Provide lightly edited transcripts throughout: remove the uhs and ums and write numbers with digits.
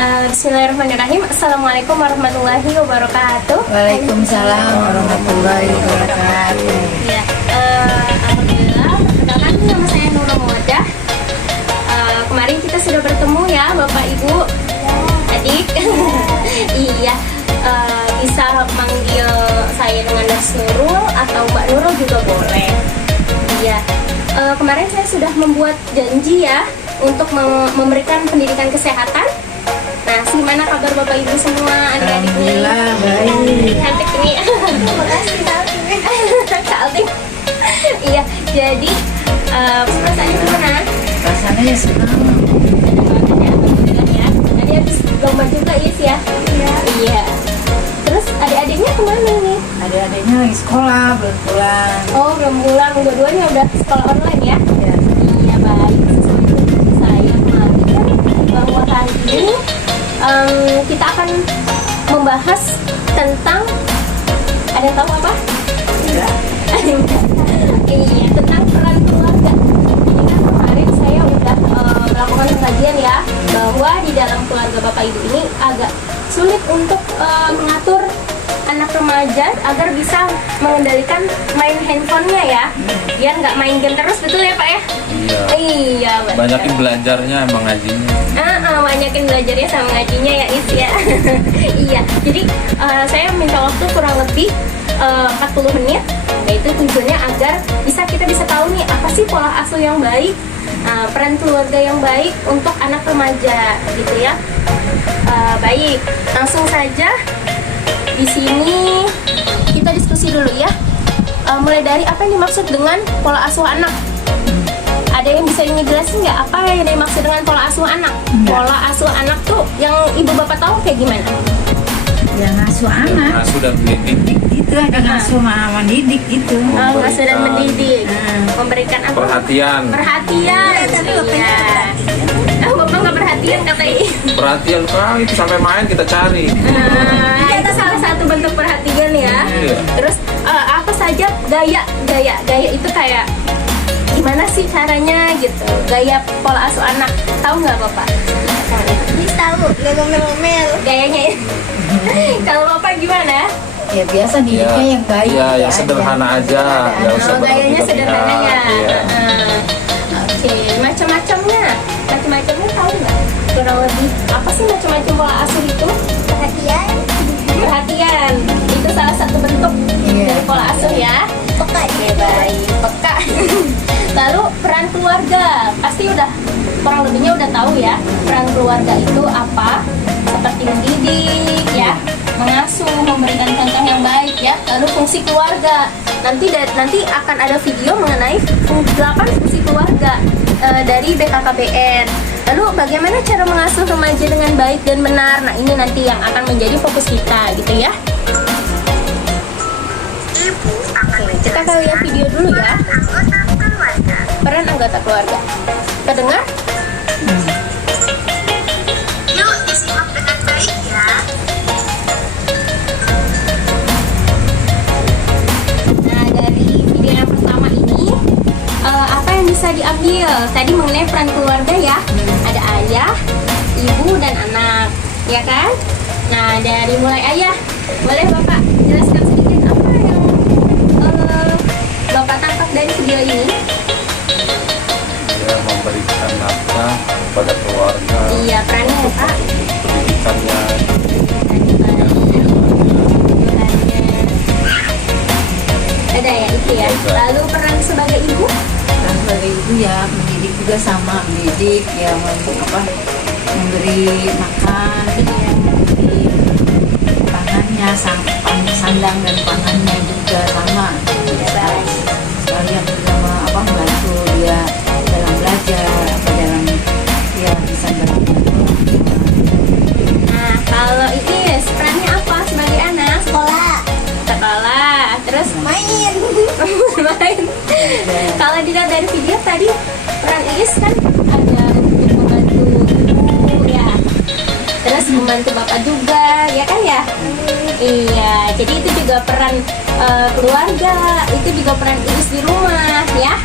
Bismillahirrahmanirrahim. Assalamualaikum warahmatullahi wabarakatuh. Waalaikumsalam warahmatullahi wabarakatuh. Ya, alhamdulillah. Perkenalkan, nama saya Nurul Mawadah. Kemarin kita sudah bertemu ya, Bapak Ibu, adik. Iya, bisa manggil saya dengan Mas Nurul atau Mbak Nurul juga boleh. Iya, kemarin saya sudah membuat janji ya untuk memberikan pendidikan kesehatan. Nah, gimana kabar Bapak Ibu semua, adik-adik nih? Alhamdulillah baik. Cantik nih. Terima kasih Kak Altin. Iya, jadi perasaannya gimana? Rasanya ya senang. Alhamdulillah ya. Tadi habis lomba juga ya? Iya. Terus adik-adiknya kemana nih? Adik-adiknya lagi sekolah, belum pulang. Oh, belum pulang. Dua-duanya udah sekolah online ya? Ya. Iya, baik. Sesuai dengan saya kemarin kan bahwa hari ini kita akan membahas tentang, ada yang tahu apa? Enggak. Iya, tentang peran keluarga. Jadi kan kemarin saya udah melakukan pengajian ya, bahwa di dalam keluarga Bapak Ibu ini agak sulit untuk mengatur anak remaja agar bisa mengendalikan main handphonenya ya, biar nggak main game terus, betul ya Pak ya? Iya. Iya, betul. Banyakin belajarnya emang ngajinya. Banyakin belajarnya sama ngajinya ya Is ya. Iya, jadi saya minta waktu kurang lebih 40 menit. Yaitu tujuannya agar kita bisa tahu nih apa sih pola asuh yang baik, peran keluarga yang baik untuk anak remaja gitu ya. Baik, langsung saja di sini kita diskusi dulu ya. Mulai dari apa yang dimaksud dengan pola asuh anak? Ada yang bisa ngejelasin nggak apa yang dimaksud dengan pola asuh anak? Pola asuh anak tuh yang ibu bapak tahu kayak gimana? Yang ngasuh anak. Ngasuh dan mendidik. Itu ada ngasuh sama mendidik itu. Ngasuh dan mendidik, memberikan apa? Perhatian. Perhatian. Iya. Bapak nggak perhatian katanya. Perhatian kali itu sampai main kita cari. Itu salah satu bentuk perhatian ya. Iya. Terus apa saja gaya itu kayak gimana sih caranya gitu, gaya pola asuh anak, tahu nggak Bapak? Tahu, ngomel-ngomel gayanya ya. Kalau Bapak gimana? Ya biasa didiknya yang baik. Iya, yang sederhana aja. Nggak usah Gayanya sederhana ya. Iya. Oke, macam-macamnya tahu nggak? Kurang lebih apa sih macam-macam pola asuh itu? Perhatian itu salah satu bentuk dari pola asuh ya. Peka ya, baik, peka. Lalu peran keluarga pasti udah kurang lebihnya udah tahu ya, peran keluarga itu apa, seperti mendidik ya, mengasuh, memberikan contoh yang baik ya. Lalu fungsi keluarga, nanti akan ada video mengenai 8 fungsi keluarga dari BKKBN. Lalu bagaimana cara mengasuh remaja dengan baik dan benar? Nah, ini nanti yang akan menjadi fokus kita gitu ya. Kita akan lihat video dulu ya. Peran anggota keluarga. Kedengar? Yuk disimak dengan baik ya. Nah, dari video yang pertama ini apa yang bisa diambil? Tadi mengenai peran keluarga ya. Ada ayah, ibu, dan anak, ya kan? Nah, dari mulai ayah, boleh Bapak jelaskan sedikit apa yang Bapak tangkap dari video ini? Dia memberikan nafkah kepada keluarga. Iya, perannya ya Pak. Pendidikannya. Ada ya itu ya. Lalu peran sebagai ibu? Kan sebagai ibu ya mendidik juga sama, mendidik ya, memberi makan, memberi pangannya, sandang dan pangannya juga sama. Sekalian juga membantu dia dalam belajar, dalam dia bisa belajar. Nah, kalau Iis perannya apa sebagai anak? Sekolah, terus main. Kalau dilihat dari video tadi, peran Iis kan ada untuk membantu ibu ya, terus membantu bapak juga, ya kan ya? Iya, jadi itu juga peran keluarga, itu juga peran Iis di rumah ya.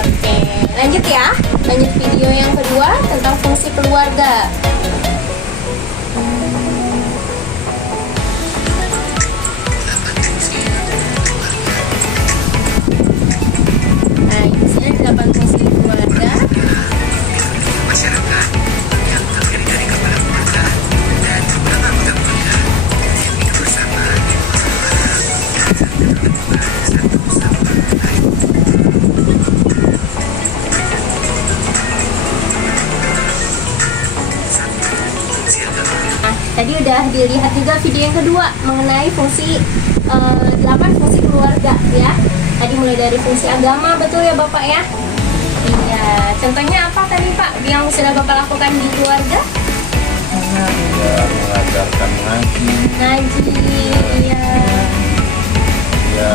Oke, lanjut ya. Lanjut video yang kedua tentang fungsi keluarga. Nah, di sini ada 8 fungsi keluarga. masyarakat yang terdiri dari kepala keluarga dan juga anggota keluarga yang hidup bersama satu sama lain. Fungsi agama. Nah, tadi udah dilihat juga video yang kedua mengenai fungsi 8 fungsi keluarga ya. Tadi mulai dari fungsi agama, betul ya Bapak ya? Iya, contohnya apa tadi Pak yang sudah Bapak lakukan di keluarga? Ya, mengajarkan ngaji, Ngaji, iya. ya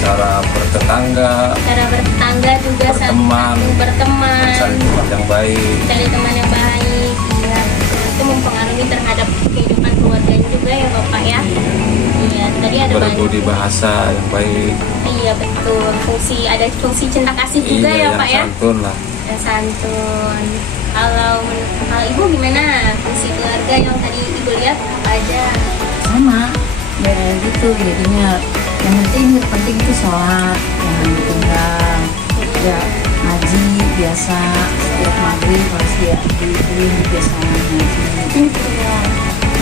cara bertetangga, Cara bertetangga juga Berteman. berteman, cari tempat yang baik. cari teman yang baik, iya. Itu mempengaruhi terhadap kehidupan keluarganya juga ya Bapak ya. Iya, tadi ada Berbudi bahasa yang baik. Iya betul, ada fungsi cinta kasih juga ya yang Pak ya. santun lah. Dan santun. Kalau Ibu gimana fungsi keluarga yang tadi Ibu lihat apa aja? Sama ya gitu, jadinya yang penting itu sholat jangan ditinggal, ya ngaji biasa setiap maghrib harus dia biasa ngaji. Iya.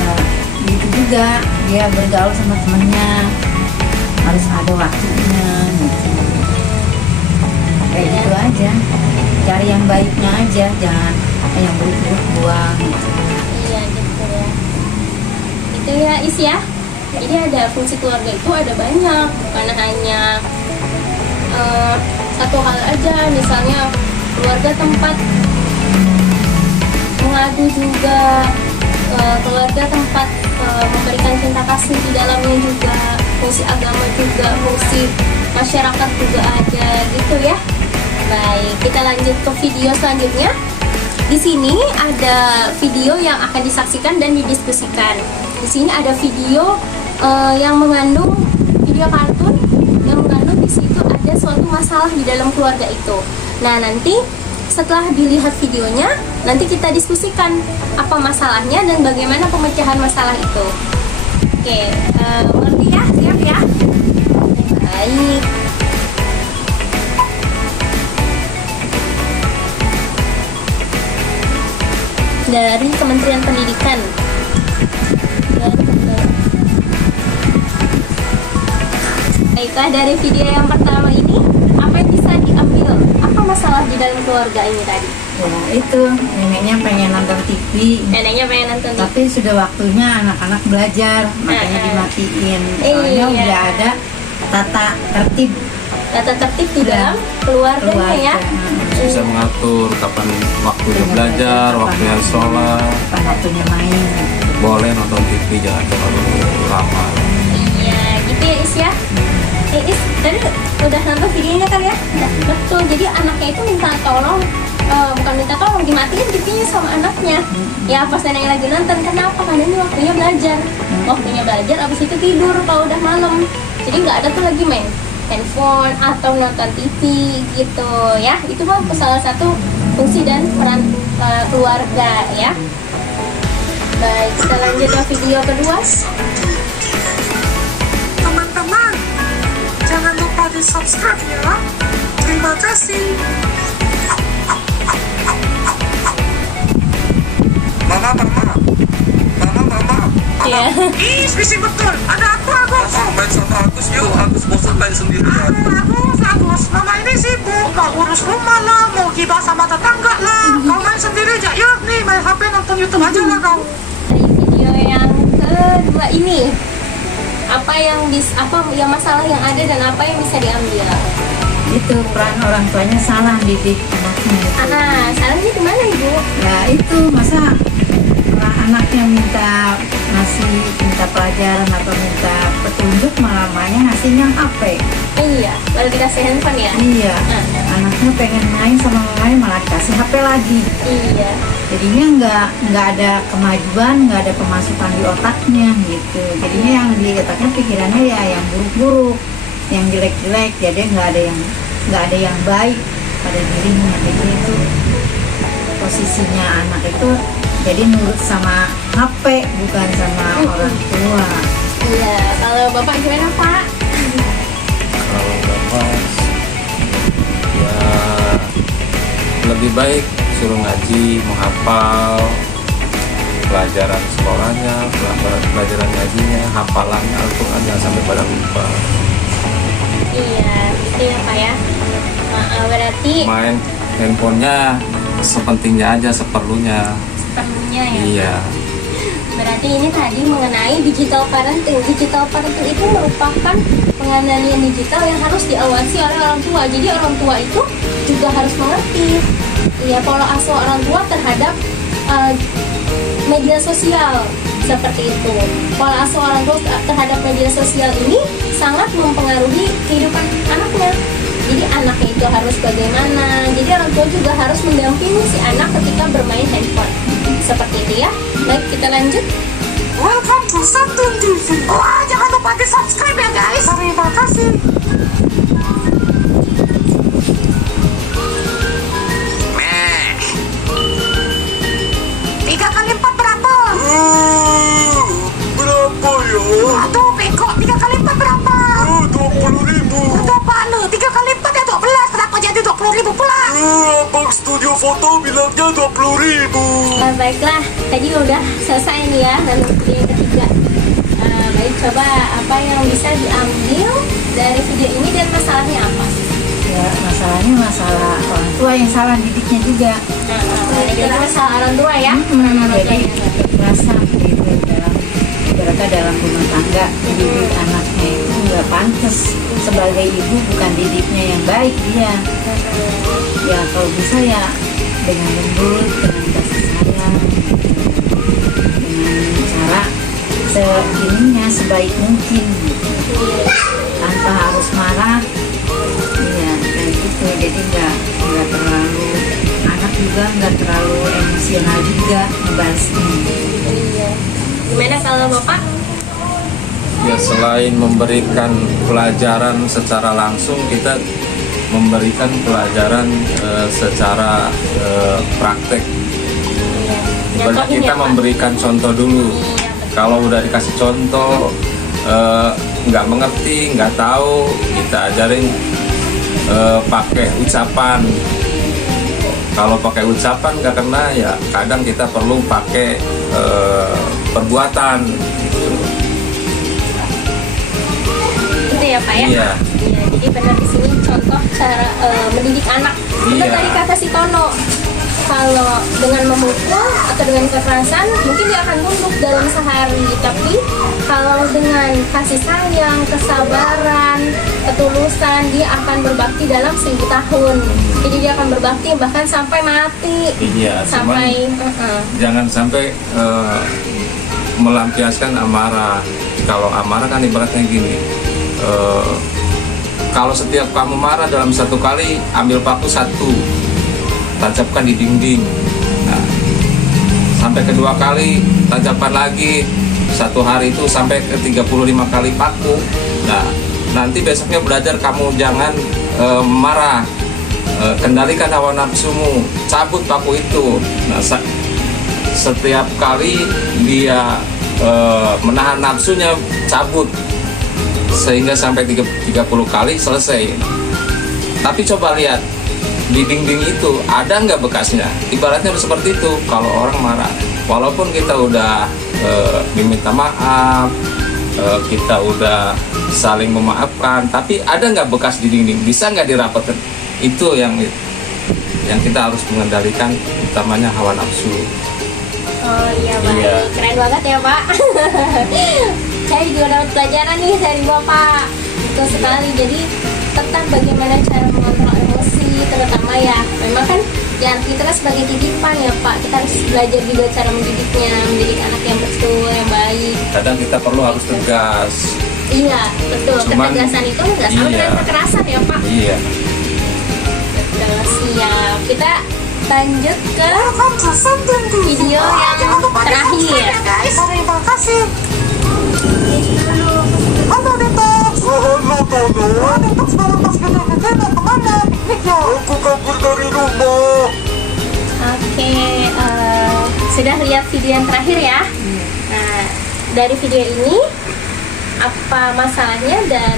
Nah, gitu juga dia bergaul sama temennya harus ada waktunya gitu. Kayak gitu aja, cari yang baiknya aja, jangan yang buruk-buruk buang gitu. Iya gitu ya. Itu ya Is ya. Jadi ada fungsi keluarga itu ada banyak, bukan hanya satu hal aja. Misalnya keluarga tempat mengadu juga, keluarga tempat memberikan cinta kasih di dalamnya juga, fungsi agama juga, fungsi masyarakat juga ada gitu ya. Baik, kita lanjut ke video selanjutnya. Di sini ada video yang akan disaksikan dan didiskusikan. Di sini ada video yang mengandung video kartun yang mengandung di situ ada suatu masalah di dalam keluarga itu. Nah, nanti setelah dilihat videonya, nanti kita diskusikan apa masalahnya dan bagaimana pemecahan masalah itu. Oke, mengerti ya? Siap ya? Baik. Dari Kementerian Pendidikan. Baiklah, dari video yang pertama ini, apa yang bisa diambil? Apa masalah di dalam keluarga ini tadi? Ya itu neneknya pengen nonton TV, Neneknya pengen nonton TV. tapi sudah waktunya anak-anak belajar, makanya dimatiin. Soalnya Iya. udah ada tata tertib Tata tertib di Udah. dalam keluarganya keluarga. ya. Bisa mengatur kapan waktunya belajar, waktunya sholat. Kapan waktunya main. Boleh nonton TV, jangan terlalu lama. Iya, gitu ya Is ya. Is, tadi udah nonton videonya kan ya? Betul, jadi anaknya itu minta tolong, bukan minta tolong, dimatiin TV-nya sama anaknya. Ya pas neneknya lagi nonton, kenapa? Karena ini waktunya belajar. Waktunya belajar, abis itu tidur kalau udah malam. Jadi nggak ada tuh lagi main handphone atau nonton TV gitu ya. Itu mah salah satu fungsi dan peran keluarga ya. Baik, kita lanjut ke video kedua. Teman-teman, jangan lupa di subscribe ya. Terima kasih. Mama. Ya. Ih, bising betul. Ada aku, Agus. Main sama Agus yuk. Agus bosan main sendirian. Agus. Mama ini sibuk. Mau urus rumah lah, mau gibah sama tetangga lah. Kau main sendiri aja. Yuk, nih main HP nonton YouTube aja lah kau. Dari video yang kedua ini, apa yang masalah yang ada dan apa yang bisa diambil? Itu peran orang tuanya salah didik anaknya itu. Salahnya di mana Ibu? Ya itu masa anaknya minta pelajaran atau minta petunjuk, malah mamanya ngasihnya HP. Iya, baru dikasih handphone ya? Iya, Nah. anaknya pengen main sama mamanya malah dikasih HP lagi. Iya. Jadinya nggak ada kemajuan, nggak ada pemasukan di otaknya gitu. Jadinya yang di otaknya pikirannya ya yang buruk-buruk, yang jelek-jelek. Jadi nggak ada yang baik pada dirinya. Jadi itu posisinya anak itu jadi nurut sama HP, bukan sama orang tua. Iya, kalau Bapak gimana, Pak? Kalau bapak ya lebih baik suruh ngaji, menghafal pelajaran sekolahnya, pelajaran ngajinya, hafalannya Al-Quran jangan sampai pada lupa. Iya, gitu ya, Pak ya. Berarti Main handphonenya sepentingnya aja, seperlunya. seperlunya ya. Iya. Berarti ini tadi mengenai digital parenting. Digital parenting itu merupakan pengendalian digital yang harus diawasi oleh orang tua. Jadi orang tua itu juga harus mengerti ya pola asuh orang tua terhadap media sosial seperti itu. Pola asuh orang tua terhadap media sosial ini sangat mempengaruhi kehidupan anaknya. Jadi anaknya itu harus bagaimana. Jadi orang tua juga harus mendampingi si anak ketika bermain handphone. Seperti itu ya. Baik, kita lanjut. Welcome to Santun TV. Wah, jangan lupa di subscribe ya guys. Terima kasih. Meh. 3 kali 4 berapa? Berapa ya? Aduh, bego. 3 kali 4 berapa? 20.000. Aduh, apa lu? 3 kali 4 ya 12. Kenapa jadi 20.000 pula? Abang studio foto bilangnya 20.000. Baiklah, tadi udah selesai nih ya, dan video yang ketiga. Baik, coba apa yang bisa diambil dari video ini dan masalahnya apa? Ya, masalahnya masalah orang tua yang salah didiknya juga. Jadi masalah orang tua ya. Jadi kekerasan gitu dalam ibaratnya dalam rumah tangga, didik anaknya itu nggak pantas. Sebagai ibu bukan didiknya yang baik dia. Ya kalau bisa ya dengan lembut, dengan kasih sayang, dengan cara sebaik mungkin, tanpa harus marah. Iya kayak gitu. Jadi nggak terlalu, anak juga nggak terlalu emosional juga ngebalasnya. Iya. Gimana kalau Bapak? Ya selain memberikan pelajaran secara langsung, kita memberikan pelajaran secara praktek. Ibaratnya Contohin kita ya, Pak. memberikan contoh dulu. Iya, Kalau udah dikasih contoh nggak mengerti, nggak tahu, kita ajarin pakai ucapan. Kalau pakai ucapan nggak kena, ya kadang kita perlu pakai perbuatan gitu. Itu ya Pak ya? Iya. Iya, jadi benar di sini contoh cara mendidik anak. Benar Iya. tadi kata si Tono, kalau dengan memukul atau dengan kekerasan mungkin dia akan tunduk dalam sehari, tapi kalau dengan kasih sayang, kesabaran, ketulusan, dia akan berbakti dalam 1000 tahun. Jadi dia akan berbakti bahkan sampai mati. Iya, Sampai jangan sampai melampiaskan amarah. Kalau amarah kan ibaratnya gini, kalau setiap kamu marah dalam satu kali, ambil paku satu, tancapkan di dinding. Nah, sampai kedua kali, tancapkan lagi. Satu hari itu sampai ke 35 kali paku. Nah, nanti besoknya belajar kamu jangan marah. Kendalikan hawa nafsumu, cabut paku itu. Nah, setiap kali dia menahan nafsunya, cabut sehingga sampai 30 kali selesai. Tapi coba lihat di dinding itu ada nggak bekasnya? Ibaratnya seperti itu. Kalau orang marah, walaupun kita udah meminta maaf, kita udah saling memaafkan, tapi ada nggak bekas di dinding? Bisa nggak dirapatkan? Itu yang kita harus mengendalikan, utamanya hawa nafsu. Oh iya Pak, Iya. keren banget ya Pak. Saya juga dapat pelajaran nih dari Bapak. Betul sekali. Jadi tentang bagaimana cara mengontrol emosi, terutama ya memang kan ya kita kan sebagai titipan ya Pak, kita harus belajar juga cara mendidiknya, mendidik anak yang betul, yang baik. Kadang kita perlu harus tegas. Iya betul. Cuman, Ketegasan itu nggak sama iya. dengan kekerasan ya Pak. Iya. Betul, siap. Kita lanjut ke Welcome to Santun TV. video Wah, jangan yang lupa di terakhir. subscribe ya guys. Terima kasih. Halo Detox. Halo Tono, Wah, Detox baru pas gede-gede mau kemana pikniknya? aku kabur dari rumah. Oke, sudah lihat video yang terakhir ya. Nah, dari video ini apa masalahnya dan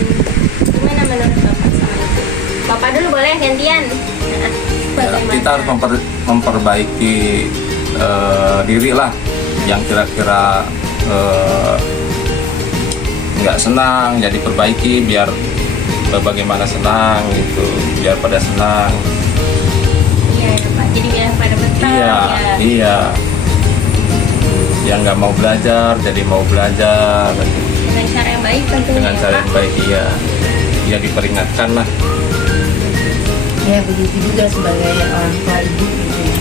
gimana menurut Bapak sama Ibu? Bapak dulu boleh gantian. Nah, bagaimana? Kita harus memperbaiki diri lah, yang kira-kira nggak senang jadi perbaiki biar bagaimana senang gitu, biar pada senang. Iya ya Pak, jadi biar pada betah Iya, ya. iya. Yang nggak mau belajar jadi mau belajar Dengan cara yang baik tentunya dengan ya, cara Pak. yang baik. Iya, ya diperingatkan lah. Ya begitu juga sebagai orang tua ibu gitu ya.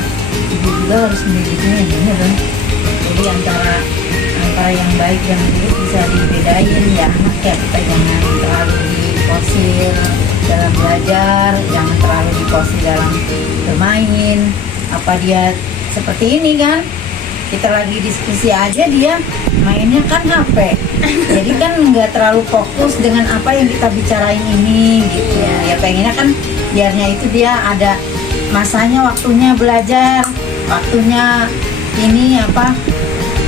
Ibu juga harus mendidiknya yang benar kan. Jadi antara yang baik dan buruk bisa dibedain ya anak ya. Kita jangan terlalu difosil dalam belajar, jangan terlalu difosil dalam bermain. Apa dia seperti ini kan? Kita lagi diskusi aja dia mainnya kan HP. Jadi kan nggak terlalu fokus dengan apa yang kita bicarain ini gitu ya. Ya pengennya kan biarnya itu dia ada masanya, waktunya belajar, waktunya ini apa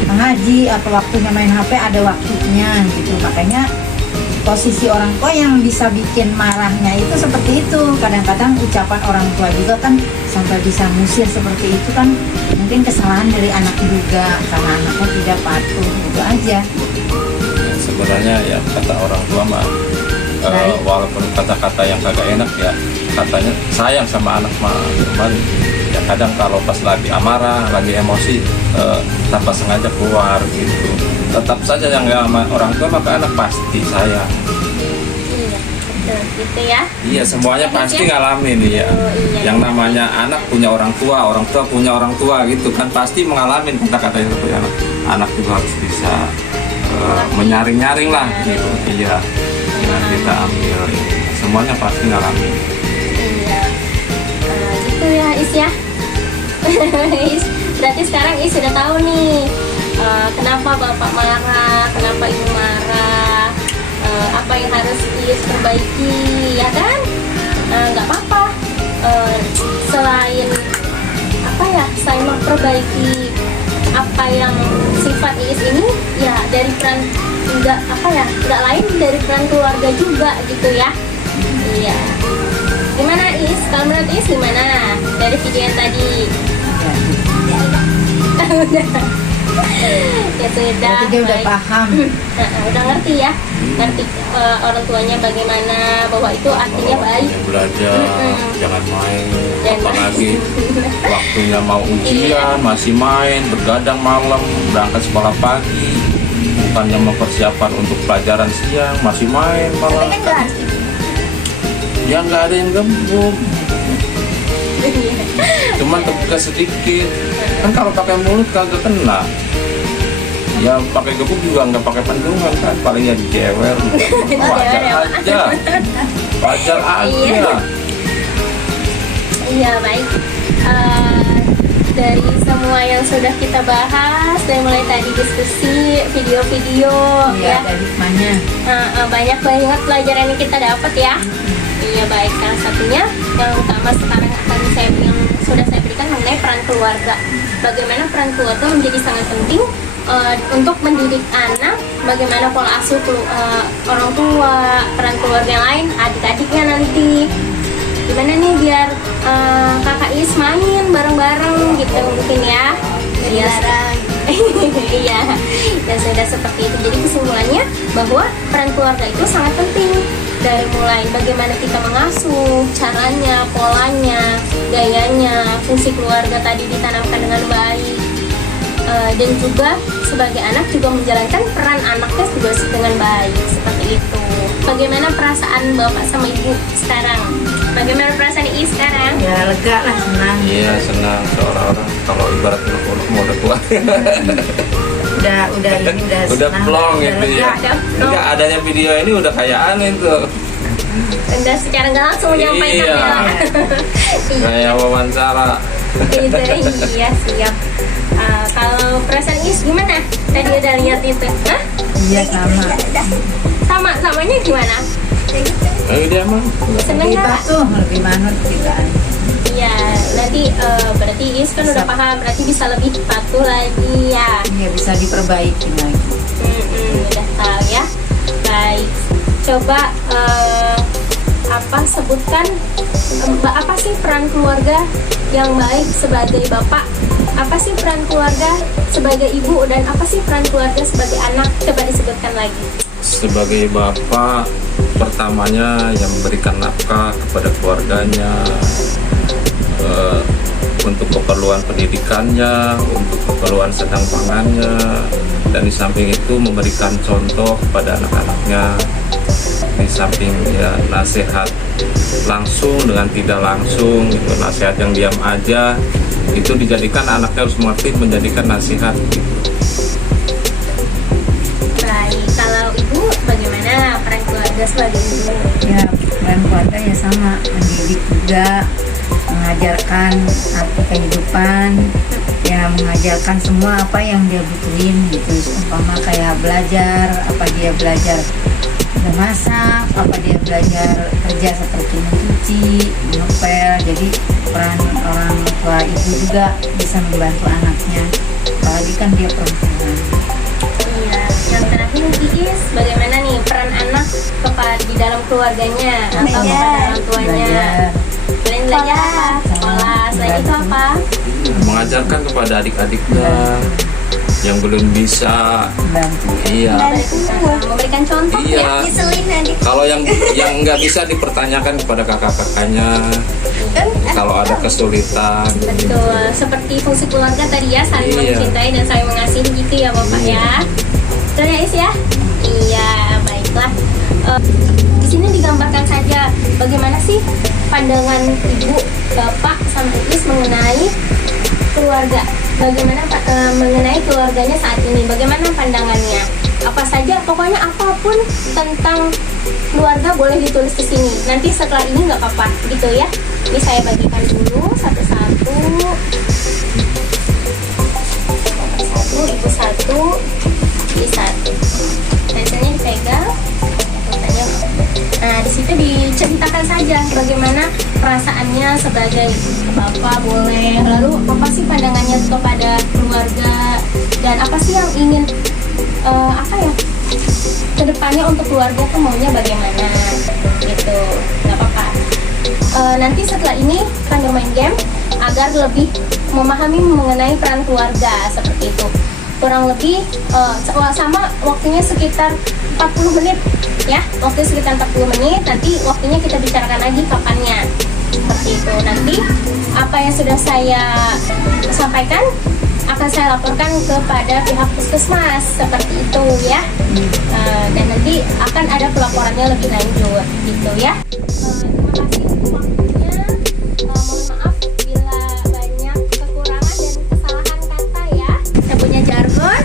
mengaji, apa waktunya main HP, ada waktunya gitu. Makanya posisi orang tua yang bisa bikin marahnya itu seperti itu. Kadang-kadang ucapan orang tua juga kan sampai bisa musir seperti itu kan, mungkin kesalahan dari anak juga karena anaknya tidak patuh gitu aja. Ya, sebenarnya ya kata orang tua mah Baik. walaupun kata-kata yang kagak enak ya katanya sayang sama anak mah, cuman ya kadang kalau pas lagi amarah, lagi emosi tanpa sengaja keluar gitu. Tetap saja yang nggak sama orang tua maka anak pasti sayang. Iya, betul gitu ya. Iya, semuanya pasti ngalamin ya. Oh, iya. Yang namanya anak punya orang tua punya orang tua gitu kan, pasti mengalami kata-kata itu ya. Anak juga harus bisa menyaring-nyaring lah gitu. Iya, yang kita ambil semuanya pasti ngalamin. Iya. Gitu ya Is ya. Is, berarti sekarang Is sudah tahu nih kenapa Bapak marah, kenapa Ibu marah, apa yang harus Is perbaiki, ya kan? Nggak apa-apa. Selain apa ya, selain memperbaiki apa yang sifat Is ini, ya dari peran nggak lain dari peran keluarga juga gitu ya. Iya. Gimana Is? Kalau menurut Is gimana dari video yang tadi? Ya sudah. Berarti dia udah baik. paham. Udah ngerti ya, ngerti orang tuanya bagaimana, bahwa itu artinya baik. Waktunya belajar, jangan main. Jangan Apalagi main. waktunya mau ujian masih main, bergadang malam, berangkat sekolah pagi. Bukannya mempersiapkan untuk pelajaran siang, masih main Tapi malah. kan nggak asik. Ya nggak ada yang gembung, cuman terbuka sedikit. Kan kalau pakai mulut kagak kena. Ya pakai gebuk juga nggak pakai pendungan kan, palingnya dijewer. Wajar ya, Pak. aja, wajar Iya. aja. Iya baik. Dari semua yang sudah kita bahas, dari mulai tadi diskusi, video-video, Iya, ya, ada hikmahnya. banyak banget pelajaran yang kita dapat ya. Iya baik, salah satunya yang utama sekarang yang sudah saya berikan mengenai peran keluarga. Bagaimana peran keluarga menjadi sangat penting untuk mendidik anak, bagaimana pola asuh orang tua, peran keluarga yang lain, adik-adiknya nanti. Gimana nih biar kakak Is main bareng-bareng gitu mungkin ya. Iya. Iya, dan sudah seperti itu. Jadi kesimpulannya bahwa peran keluarga itu sangat penting. Dari mulai bagaimana kita mengasuh, caranya, polanya, gayanya, fungsi keluarga tadi ditanamkan dengan baik. Dan juga sebagai anak juga menjalankan peran anaknya juga dengan baik, seperti itu. Bagaimana perasaan Bapak sama Ibu sekarang? Bagaimana perasaan Iis sekarang? Ya lega lah, senang. Iya, senang seorang-orang kalau ibarat urut mau udah tua. Udah ini udah Udah senang, plong udah gitu lega. ya. Udah plong. Enggak adanya video ini udah kayak aneh tuh. Udah secara nggak langsung menyampaikan Iya. ya. Kayak wawancara. Gitu, iya siap. Kalau perasaan Is gimana? Tadi udah lihat itu? Hah? Iya sama. Samanya gimana? Dia emang Seneng Lebih nggak? patuh, lebih manut juga. Iya, Nanti berarti Is kan udah paham, berarti bisa lebih patuh lagi ya. Ya bisa diperbaiki lagi. Udah tahu ya. Baik, coba sebutkan apa sih peran keluarga yang baik sebagai bapak, apa sih peran keluarga sebagai ibu, dan apa sih peran keluarga sebagai anak, coba disebutkan lagi. Sebagai bapak, pertamanya yang memberikan nafkah kepada keluarganya, untuk keperluan pendidikannya, untuk keperluan sedang pangannya, dan di samping itu memberikan contoh kepada anak-anaknya. Di samping ya nasihat langsung dengan tidak langsung, itu nasihat yang diam aja itu dijadikan anaknya harus mengerti, menjadikan nasihat gitu. Baik, kalau ibu bagaimana peran keluarga sebagai ibu? Ya peran keluarga ya sama, mendidik juga, mengajarkan arti kehidupan, ya mengajarkan semua apa yang dia butuhin gitu. Umpama kayak belajar, apa dia belajar memasak, apa dia belajar kerja seperti mencuci, mengepel. Jadi peran orang tua ibu juga bisa membantu anaknya, apalagi kan dia perempuan. Iya, yang terakhir Is, bagaimana nih peran anak di dalam keluarganya atau kepada orang tuanya? Belajar. Selain belajar apa? Sekolah. Selain itu apa? Mengajarkan kepada adik-adiknya yang belum bisa. Bantu. Iya. Memberikan contoh ya. Iya. Kalau yang nggak bisa dipertanyakan kepada kakak-kakaknya. Kalau ada kesulitan. Betul, seperti fungsi keluarga tadi ya, saling Iya. mencintai dan saling mengasihi gitu ya Bapak ya. Betul ya Is ya? Iya, baiklah. Di sini digambarkan saja bagaimana sih pandangan ibu, bapak, sama Is mengenai keluarga. Bagaimana mengenai keluarganya saat ini? Bagaimana pandangannya? Apa saja, pokoknya apapun tentang keluarga boleh ditulis di sini. Nanti setelah ini nggak apa-apa, gitu ya. Ini saya bagikan dulu satu-satu. Satu, ibu satu, ini satu. Pensilnya dipegang. Nah, di situ diceritakan saja bagaimana perasaannya sebagai bapak boleh. Lalu apa sih pandangannya kepada keluarga dan apa sih yang ingin kedepannya untuk keluarga tuh maunya bagaimana gitu. Nggak apa-apa. Nanti setelah ini akan bermain game agar lebih memahami mengenai peran keluarga seperti itu. Kurang lebih sama waktunya sekitar 40 menit ya, waktu sekitar 40 menit. Nanti waktunya kita bicarakan lagi kapannya seperti itu. Nanti apa yang sudah saya sampaikan akan saya laporkan kepada pihak puskesmas seperti itu ya. Dan nanti akan ada pelaporannya lebih lanjut gitu ya. Terima kasih waktunya. Mohon maaf bila banyak kekurangan dan kesalahan kata ya. Saya punya jargon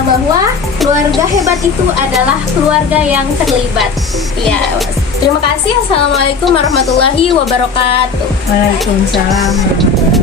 bahwa keluarga hebat itu adalah keluarga yang terlibat. Ya, terima kasih. Assalamualaikum warahmatullahi wabarakatuh. Waalaikumsalam warahmatullahi wabarakatuh.